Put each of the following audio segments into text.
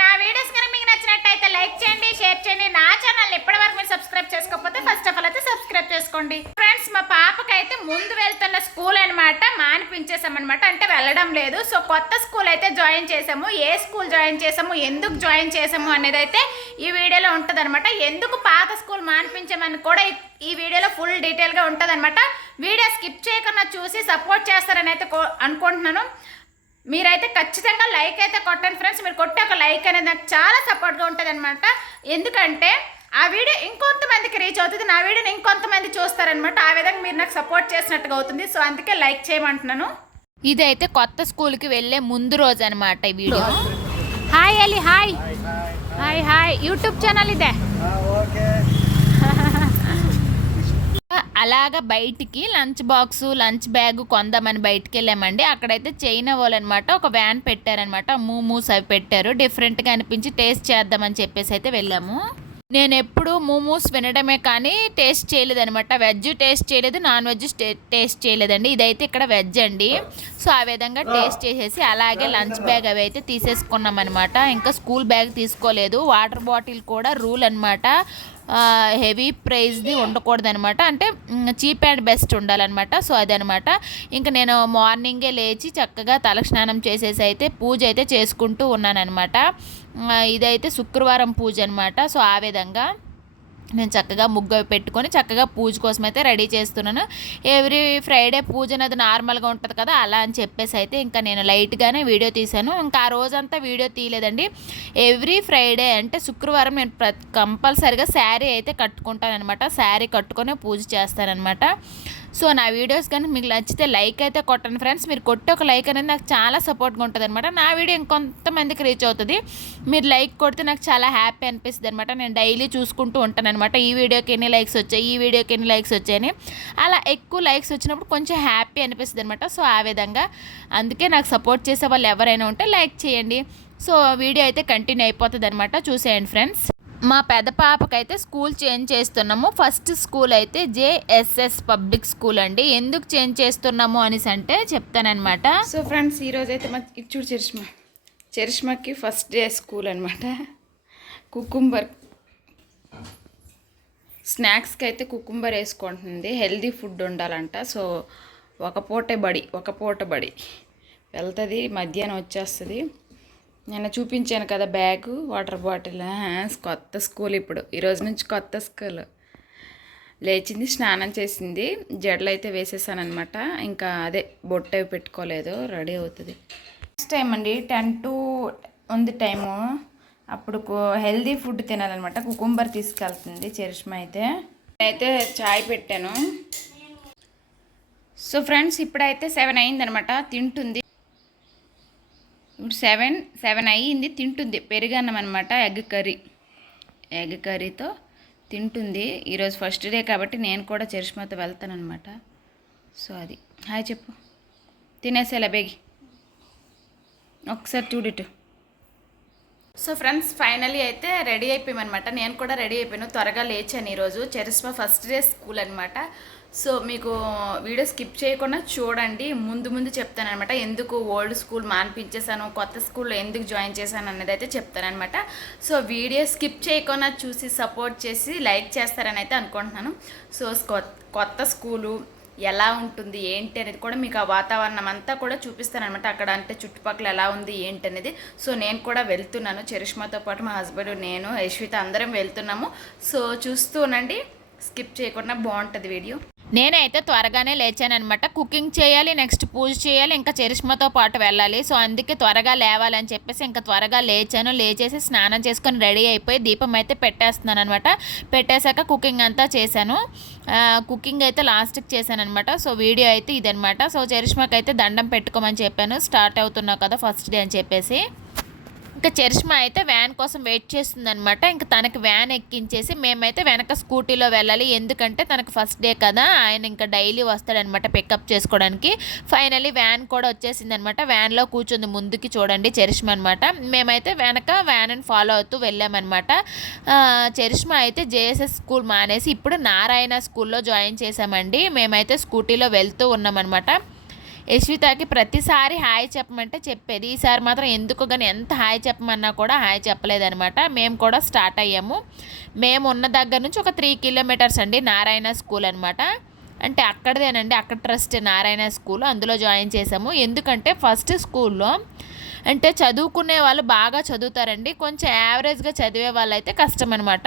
నా వీడియోస్ కనుక మీకు నచ్చినట్టయితే లైక్ చేయండి షేర్ చేయండి. నా ఛానల్ ఇప్పటివరకు మీరు సబ్స్క్రైబ్ చేసుకోకపోతే ఫస్ట్ ఆఫ్ ఆల్ అయితే సబ్స్క్రైబ్ చేసుకోండి. ఫ్రెండ్స్ మా పాపకైతే ముందు వెళ్తున్న స్కూల్ అనమాట మానిపించేసామన్నమాట అంటే వెళ్ళడం లేదు. సో కొత్త స్కూల్ అయితే జాయిన్ చేసాము ఏ స్కూల్ జాయిన్ చేసాము ఎందుకు జాయిన్ చేసాము అనేది అయితే ఈ వీడియోలో ఉంటుంది ఎందుకు పాత స్కూల్ మానిపించామని కూడా ఈ- వీడియోలో ఫుల్ డీటెయిల్గా ఉంటుంది అనమాట వీడియో స్కిప్ చేయకుండా చూసి సపోర్ట్ చేస్తారని అయితే కో- అనుకుంటున్నాను. మీరైతే ఖచ్చితంగా లైక్ అయితే కొట్టండి ఫ్రెండ్స్. మీరు కొట్టే ఒక లైక్ అనేది నాకు చాలా సపోర్ట్గా ఉంటుంది అనమాట ఎందుకంటే ఆ వీడియో ఇంకొంతమందికి రీచ్ అవుతుంది. నా వీడియోని ఇంకొంతమంది చూస్తారనమాట ఆ విధంగా మీరు నాకు సపోర్ట్ చేసినట్టుగా అవుతుంది. సో అందుకే లైక్ చేయమంటున్నాను. ఇదైతే కొత్త స్కూల్కి వెళ్ళే ముందు రోజు అనమాట ఈ video. Hi Ali hi. Hi hi. YouTube channel ఇదే. అలాగా బయటికి లంచ్ బాక్స్ లంచ్ బ్యాగ్ కొందామని బయటికి వెళ్ళామండి అక్కడైతే చైనా వాళ్ళు అనమాట ఒక వ్యాన్ పెట్టారనమాట. మూమూస్ అవి పెట్టారు. డిఫరెంట్గా అనిపించి టేస్ట్ చేద్దామని చెప్పేసి అయితే వెళ్ళాము. నేను ఎప్పుడు మోమోస్ వినడమే కానీ టేస్ట్ చేయలేదనమాట. వెజ్ టేస్ట్ చేయలేదు నాన్ వెజ్ టేస్ట్ చేయలేదండి. ఇదైతే ఇక్కడ వెజ్ అండి. సో ఆ విధంగా టేస్ట్ చేసేసి అలాగే లంచ్ బ్యాగ్ అవి అయితే తీసేసుకున్నాం అనమాట ఇంకా స్కూల్ బ్యాగ్ తీసుకోలేదు. వాటర్ బాటిల్ కూడా రూల్ అనమాట. హెవీ ప్రైస్ది ఉండకూడదు అనమాట అంటే చీప్ అండ్ బెస్ట్ ఉండాలన్నమాట. సో అదనమాట ఇంకా నేను మార్నింగే లేచి చక్కగా తలస్నానం చేసేసి అయితే పూజ అయితే చేసుకుంటూ ఉన్నానన్నమాట. ఇదైతే శుక్రవారం పూజ అనమాట సో ఆ విధంగా నేను చక్కగా ముగ్గు పెట్టుకొని చక్కగా పూజ కోసం అయితే రెడీ చేస్తున్నాను. ఎవ్రీ ఫ్రైడే పూజ అనేది నార్మల్గా ఉంటుంది కదా అలా అని చెప్పేసి అయితే ఇంకా నేను లైట్గానే వీడియో తీశాను. ఇంకా ఆ రోజంతా వీడియో తీయలేదండి. ఎవ్రీ ఫ్రైడే అంటే శుక్రవారం నేను ప్ర కంపల్సరిగా శారీ అయితే కట్టుకుంటానమాట శారీ కట్టుకొని పూజ చేస్తానమాట సో నా వీడియోస్ కనుక మీకు నచ్చితే లైక్ అయితే కొట్టండి ఫ్రెండ్స్. మీరు కొట్టే ఒక లైక్ అనేది నాకు చాలా సపోర్ట్గా ఉంటుంది అనమాట నా వీడియో ఇంకొంతమందికి రీచ్ అవుతుంది. మీరు లైక్ కొడితే నాకు చాలా హ్యాపీ అనిపిస్తుంది అనమాట నేను డైలీ చూసుకుంటూ ఉంటాను అనమాట ఈ వీడియోకి ఎన్ని లైక్స్ వచ్చాయి ఈ వీడియోకి ఎన్ని లైక్స్ వచ్చాయని. అలా ఎక్కువ లైక్స్ వచ్చినప్పుడు కొంచెం హ్యాపీ అనిపిస్తుంది అనమాట సో ఆ విధంగా అందుకే నాకు సపోర్ట్ చేసే వాళ్ళు ఎవరైనా ఉంటే లైక్ చేయండి. సో వీడియో అయితే కంటిన్యూ అయిపోతుంది అనమాట చూసేయండి ఫ్రెండ్స్. మా పెద్ద పాపకైతే స్కూల్ చేంజ్ చేస్తున్నాము. ఫస్ట్ స్కూల్ అయితే జేఎస్ఎస్ పబ్లిక్ స్కూల్ అండి. ఎందుకు చేంజ్ చేస్తున్నాము అనేసి అంటే చెప్తానమాట సో ఫ్రెండ్స్ ఈరోజు అయితే మా చూడు చరిష్మా. చరిష్మాకి ఫస్ట్ డే స్కూల్ అనమాట కుకుంబర్ స్నాక్స్కి అయితే కుకుంబర్ వేసుకుంటుంది. హెల్దీ ఫుడ్ ఉండాలంట. సో ఒక పూటే బడి ఒక పూట బడి. వెళ్తుంది మధ్యాహ్నం వచ్చేస్తుంది. నేను చూపించాను కదా బ్యాగు వాటర్ బాటిల్ కొత్త స్కూల్ ఇప్పుడు. ఈరోజు నుంచి కొత్త స్కూల్. లేచింది స్నానం చేసింది. జడలు అయితే వేసేసానమాట ఇంకా అదే బొట్టు అవి పెట్టుకోలేదు రెడీ అవుతుంది. నెక్స్ట్ టైం అండి టెన్ టు ఉంది టైము. అప్పుడు హెల్దీ ఫుడ్ తినాలన్నమాట. కుకుంబర్ తీసుకెళ్తుంది చరిష్మా అయితే. అయితే చాయ్ పెట్టాను. సో ఫ్రెండ్స్ ఇప్పుడైతే సెవెన్ అయిందనమాట తింటుంది. ఇప్పుడు సెవెన్ సెవెన్ అయ్యింది తింటుంది. పెరుగన్నం అనమాట ఎగ్ కర్రీ. ఎగ్ కర్రీతో తింటుంది. ఈరోజు ఫస్ట్ డే కాబట్టి నేను కూడా చరిష్మాతో వెళ్తానమాట సో అది. హాయ్ చెప్పు. తినేసేలా బేగి. ఒకసారి చూడిటు సో ఫ్రెండ్స్ ఫైనలీ అయితే రెడీ అయిపోయామన్నమాట. నేను కూడా రెడీ అయిపోయాను. త్వరగా లేచాను ఈరోజు. చరిష్మా ఫస్ట్ డే స్కూల్ అనమాట సో మీకు వీడియో స్కిప్ చేయకుండా చూడండి. ముందు ముందు చెప్తానమాట ఎందుకు ఓల్డ్ స్కూల్ మానిపించేసాను కొత్త స్కూల్లో ఎందుకు జాయిన్ చేశాను అనేది అయితే చెప్తానమాట సో వీడియో స్కిప్ చేయకుండా చూసి సపోర్ట్ చేసి లైక్ చేస్తారని అయితే అనుకుంటున్నాను. సో కొత్త కొత్త స్కూలు ఎలా ఉంటుంది ఏంటి అనేది కూడా మీకు ఆ వాతావరణం అంతా కూడా చూపిస్తానమాట అక్కడ అంటే చుట్టుపక్కల ఎలా ఉంది ఏంటి అనేది. సో నేను కూడా వెళ్తున్నాను. చరిష్మాతో పాటు మా హస్బెండ్ నేను యశ్విత అందరం వెళ్తున్నాము. సో చూస్తూ ఉండండి. స్కిప్ చేయకుండా బాగుంటుంది వీడియో. నేనైతే త్వరగానే లేచానమాట కుకింగ్ చేయాలి నెక్స్ట్ పూజ చేయాలి ఇంకా చరిష్మతో పాటు వెళ్ళాలి. సో అందుకే త్వరగా లేవాలని చెప్పేసి ఇంకా త్వరగా లేచాను. లేచేసి స్నానం చేసుకొని రెడీ అయిపోయి దీపం అయితే పెట్టేస్తున్నాను అనమాట పెట్టేశాక కుకింగ్ అంతా చేశాను. కుకింగ్ అయితే లాస్ట్కి చేశాను అనమాట సో వీడియో అయితే ఇదనమాట సో చరిష్మాకైతే అయితే దండం పెట్టుకోమని చెప్పాను. స్టార్ట్ అవుతున్నావు కదా ఫస్ట్ డే అని చెప్పేసి. ఇంకా చరిష్మా అయితే వ్యాన్ కోసం వెయిట్ చేస్తుందనమాట ఇంకా తనకి వ్యాన్ ఎక్కించేసి మేమైతే వెనక స్కూటీలో వెళ్ళాలి. ఎందుకంటే తనకు ఫస్ట్ డే కదా ఆయన ఇంకా డైలీ వస్తాడనమాట పికప్ చేసుకోవడానికి. ఫైనలీ వ్యాన్ కూడా వచ్చేసిందనమాట వ్యాన్లో కూర్చుంది ముందుకి చూడండి చరిష్మా అనమాట మేమైతే వెనక వ్యాన్ ఫాలో అవుతూ వెళ్ళామన్నమాట. ఆ, చరిష్మా అయితే జేఎస్ఎస్ స్కూల్ మానేసి ఇప్పుడు నారాయణ స్కూల్లో జాయిన్ చేశామండి. మేమైతే స్కూటీలో వెళ్తూ ఉన్నామన్నమాట. యశ్వితకి ప్రతిసారి హాయ్ చెప్పమంటే చెప్పేది. ఈసారి మాత్రం ఎందుకు కానీ ఎంత హాయ్ చెప్పమన్నా కూడా హాయ్ చెప్పలేదనమాట మేము కూడా స్టార్ట్ అయ్యాము. మేము ఉన్న దగ్గర నుంచి ఒక త్రీ కిలోమీటర్స్ అండి నారాయణ స్కూల్ అనమాట అంటే అక్కడదేనండి అక్కడ ట్రస్ట్ నారాయణ స్కూల్ అందులో జాయిన్ చేసాము ఎందుకంటే ఫస్ట్ స్కూల్లో అంటే చదువుకునే వాళ్ళు బాగా చదువుతారండి. కొంచెం యావరేజ్గా చదివే వాళ్ళు అయితే కష్టం అనమాట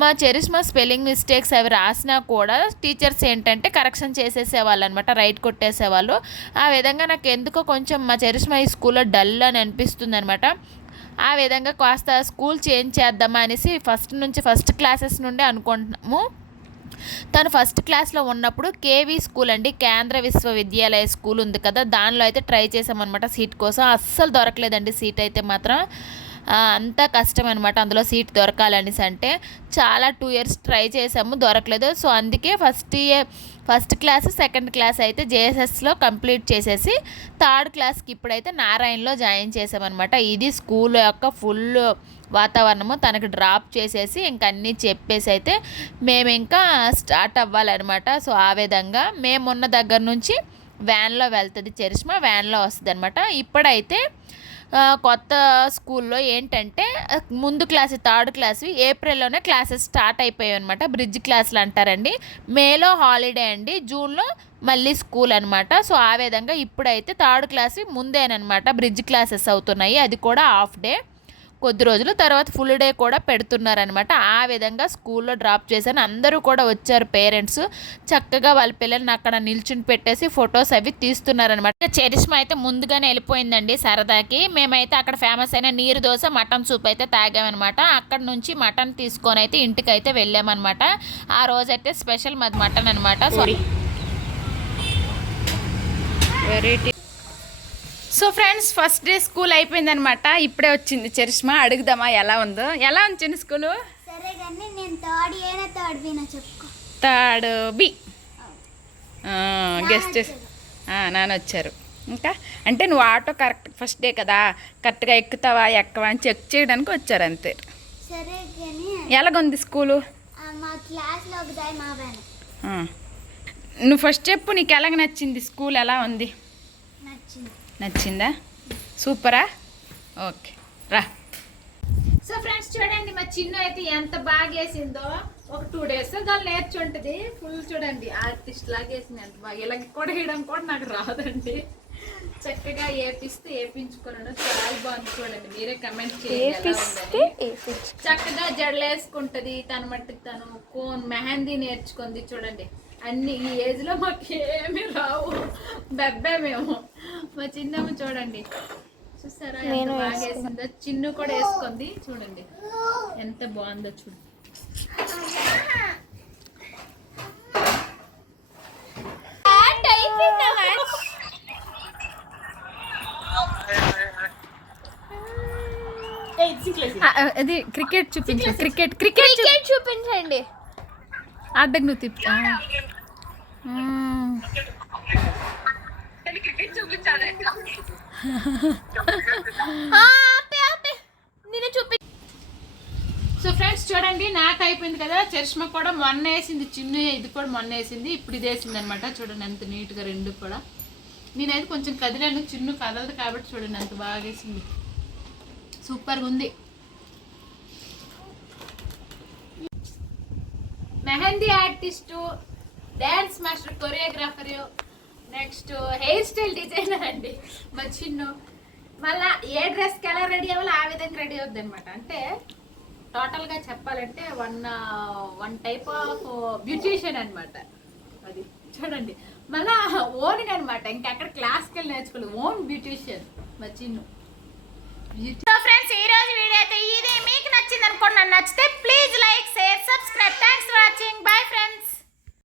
మా చెరిష్మా స్పెల్లింగ్ మిస్టేక్స్ అవి రాసినా కూడా టీచర్స్ ఏంటంటే కరెక్షన్ చేసేసేవాళ్ళు అనమాట రైట్ కొట్టేసేవాళ్ళు. ఆ విధంగా నాకు ఎందుకో కొంచెం మా చెరిష్మా ఈ స్కూల్లో డల్ అని అనిపిస్తుంది అనమాట ఆ విధంగా కాస్త స్కూల్ చేంజ్ చేద్దామా అనేసి ఫస్ట్ నుంచి ఫస్ట్ క్లాసెస్ నుండి అనుకుంటున్నాము. తను ఫస్ట్ క్లాస్లో ఉన్నప్పుడు కేవీ స్కూల్ అండి కేంద్ర విశ్వవిద్యాలయ స్కూల్ ఉంది కదా దానిలో అయితే ట్రై చేసామన్నమాట సీట్ కోసం. అస్సలు దొరకలేదండి సీట్ అయితే మాత్రం. అంత కష్టం అనమాట అందులో సీట్ దొరకాలనేసి అంటే చాలా టూ ఇయర్స్ ట్రై చేసాము దొరకలేదు. సో అందుకే first year first class second class అయితే జేఎస్ఎస్లో కంప్లీట్ చేసేసి థర్డ్ క్లాస్కి ఇప్పుడైతే నారాయణలో జాయిన్ చేసామన్నమాట. ఇది స్కూల్ యొక్క ఫుల్ వాతావరణము. తనకు డ్రాప్ చేసేసి ఇంక అన్నీ చెప్పేసి అయితే మేము ఇంకా స్టార్ట్ అవ్వాలన్నమాట. సో ఆ విధంగా మేమున్న దగ్గర నుంచి వ్యాన్లో వెళ్తుంది. చరిష్మా వ్యాన్లో వస్తుంది అనమాట ఇప్పుడైతే కొత్త స్కూల్లో ఏంటంటే ముందు క్లాస్ థర్డ్ క్లాస్ ఏప్రిల్లోనే క్లాసెస్ స్టార్ట్ అయిపోయాయి అనమాట బ్రిడ్జ్ క్లాసులు అంటారండి. మేలో హాలిడే అండి. జూన్లో మళ్ళీ స్కూల్ అనమాట సో ఆ విధంగా ఇప్పుడైతే థర్డ్ క్లాస్ ముందేనమాట బ్రిడ్జ్ క్లాసెస్ అవుతున్నాయి. అది కూడా హాఫ్ డే. కొద్ది రోజులు తర్వాత ఫుల్ డే కూడా పెడుతున్నారనమాట ఆ విధంగా స్కూల్లో డ్రాప్ చేశాను. అందరూ కూడా వచ్చారు పేరెంట్స్. చక్కగా వాళ్ళ పిల్లల్ని అక్కడ నిల్చుని పెట్టేసి ఫొటోస్ అవి తీస్తున్నారనమాట చరిష్మా అయితే ముందుగానే వెళ్ళిపోయిందండి సరదాకి. మేమైతే అక్కడ ఫేమస్ అయిన నీరు దోశ మటన్ సూప్ అయితే తాగామన్నమాట. అక్కడ నుంచి మటన్ తీసుకొని అయితే ఇంటికి అయితే వెళ్ళామన్నమాట. ఆ రోజైతే స్పెషల్ మాది మటన్ అనమాట sorry variety so friends first day school అయిపోయిందనమాట ఇప్పుడే వచ్చింది చరిష్మా. అడుగుదామా ఎలా ఉందో? ఎలా ఉంచింది స్కూలు? సరే కానీ నేను థర్డ్ ఏనా థర్డ్ బీనా చెప్పుకో. థర్డ్ బి గెస్ట్ నాన్న వచ్చారు ఇంకా? అంటే నువ్వు ఆటో కరెక్ట్ ఫస్ట్ డే కదా. కరెక్ట్గా ఎక్కుతావా ఎక్కవా అని చెక్ చేయడానికి వచ్చారు అంతే. సరే ఎలాగుంది స్కూలు? మా క్లాస్లో. నువ్వు ఫస్ట్ చెప్పు నీకు ఎలాగ నచ్చింది? స్కూల్ ఎలా ఉంది? నచ్చింది. నచ్చిందా? సూపరా? ఓకే రా. సో ఫ్రెండ్స్ చూడండి మా చిన్న అయితే ఎంత బాగా వేసిందో. ఒక టూ డేస్ దాన్ని నేర్చుంటది. ఫుల్ చూడండి ఆర్టిస్ట్ లాగా వేసింది ఎంత బాగా. ఇలా కూడా వేయడం కూడా నాకు రాదండి. చక్కగా ఏపిస్తే ఏపించుకున్నాను చాలా బాగుంది చూడండి మీరే కమెంట్ చేయండి. చక్కగా జడలేసుకుంటది తన మట్టి తను కోన్ మెహందీ నేర్చుకుంది చూడండి. అన్ని ఈ ఏజ్లో మాకు ఏమి రావు. బెబ్బే మేము. మా చిన్నమ్మ చూడండి. చూసారా? ఎంత బాగా వేసిందో? చిన్ను కూడా వేసుకుంది. చూడండి. ఎంత బాగుందో చూడు. ఆ, ఆ, అది క్రికెట్ చూపించు క్రికెట్ క్రికెట్ చూపించండి. అడ్డకు నువ్వు తిప్పి ఆ. ఆ. నేను చూపి సో ఫ్రెండ్స్ చూడండి నాకు అయిపోయింది కదా. చరిష్మా కూడా మొన్న వేసింది చిన్న ఇది కూడా మొన్న వేసింది ఇప్పుడు ఇది వేసింది అనమాట చూడండి ఎంత నీట్గా రెండు కూడా. నేనైతే కొంచెం కదిలాను. చిన్ను కదలదు కాబట్టి చూడండి ఎంత బాగా వేసింది. సూపర్గా ఉంది. Mehndi artist dance master choreographer. Next hair style designer అండి. మా చిన్ను. మళ్ళా ఏ డ్రెస్కి ఎలా రెడీ అవ్వాలో ఆ విధంగా రెడీ అవుద్ది అనమాట అంటే టోటల్గా చెప్పాలంటే one one type of beautician అనమాట అది చూడండి. మళ్ళా ఓన్గా అనమాట ఇంకెక్కడ క్లాస్కి వెళ్ళి నేర్చుకోలేదు ఓన్ బ్యూటీషియన్ మా చిన్ను. సో ఫ్రెండ్స్ ఈ రోజు వీడియో అయితే ఇది. మీకు నచ్చింది అనుకోండి నచ్చితే please like share subscribe thanks for watching bye friends